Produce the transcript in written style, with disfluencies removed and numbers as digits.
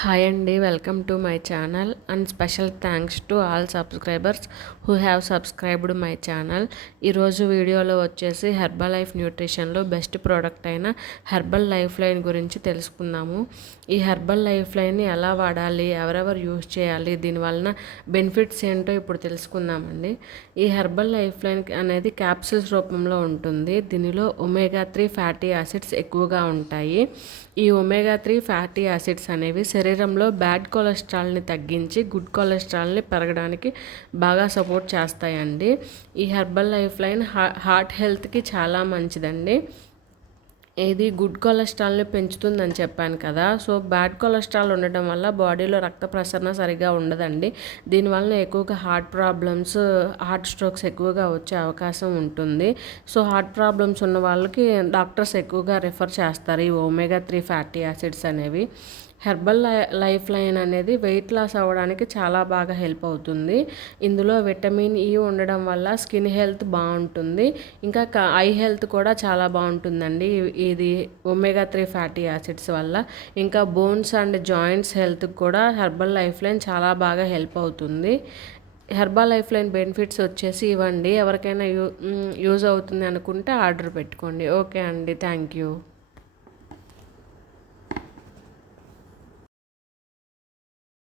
Hi అండి, welcome to my channel and special thanks to all subscribers who have subscribed my channel. ఈరోజు వీడియోలో వచ్చేసి herbal life న్యూట్రిషన్లో best product అయిన herbal life line గురించి తెలుసుకుందాము. ఈ హెర్బల్ లైఫ్ లైన్ని ఎలా వాడాలి, ఎవరెవరు యూజ్ చేయాలి, దీనివలన బెనిఫిట్స్ ఏంటో ఇప్పుడు తెలుసుకుందామండి. ఈ హెర్బల్ లైఫ్ లైన్ అనేది క్యాప్సూల్స్ రూపంలో ఉంటుంది. దీనిలో ఒమేగా 3 ఫ్యాటీ యాసిడ్స్ ఎక్కువగా ఉంటాయి. ఈ ఒమేగా 3 ఫ్యాటీ యాసిడ్స్ అనేవి శరీరంలో బ్యాడ్ కొలెస్ట్రాల్ని తగ్గించి గుడ్ కొలెస్ట్రాల్ని పెరగడానికి బాగా సపోర్ట్ చేస్తాయండి. ఈ హెర్బల్ లైఫ్ లైన్ హార్ట్ హెల్త్కి చాలా మంచిదండి. ఇది గుడ్ కొలెస్ట్రాల్ని పెంచుతుందని చెప్పాను కదా. సో బ్యాడ్ కొలెస్ట్రాల్ ఉండటం వల్ల బాడీలో రక్త ప్రసరణ సరిగా ఉండదండి. దీనివల్ల ఎక్కువగా హార్ట్ ప్రాబ్లమ్స్, హార్ట్ స్ట్రోక్స్ ఎక్కువగా వచ్చే అవకాశం ఉంటుంది. సో హార్ట్ ప్రాబ్లమ్స్ ఉన్న వాళ్ళకి డాక్టర్స్ ఎక్కువగా రిఫర్ చేస్తారు ఈ ఒమేగా 3 ఫ్యాటీ యాసిడ్స్ అనేవి. హెర్బల్ లైఫ్ లైన్ అనేది వెయిట్ లాస్ అవ్వడానికి చాలా బాగా హెల్ప్ అవుతుంది. ఇందులో విటమిన్ ఈ ఉండడం వల్ల స్కిన్ హెల్త్ బాగుంటుంది. ఇంకా ఐ హెల్త్ కూడా చాలా బాగుంటుందండి ఇది ఒమేగా 3 ఫ్యాటీ యాసిడ్స్ వల్ల. ఇంకా బోన్స్ అండ్ జాయింట్స్ హెల్త్కి కూడా హెర్బల్ లైఫ్ లైన్ చాలా బాగా హెల్ప్ అవుతుంది. హెర్బల్ లైఫ్ లైన్ బెనిఫిట్స్ వచ్చేసి ఇవ్వండి. ఎవరికైనా యూజ్ అవుతుంది అనుకుంటే ఆర్డర్ పెట్టుకోండి. ఓకే అండి, థ్యాంక్ యూ.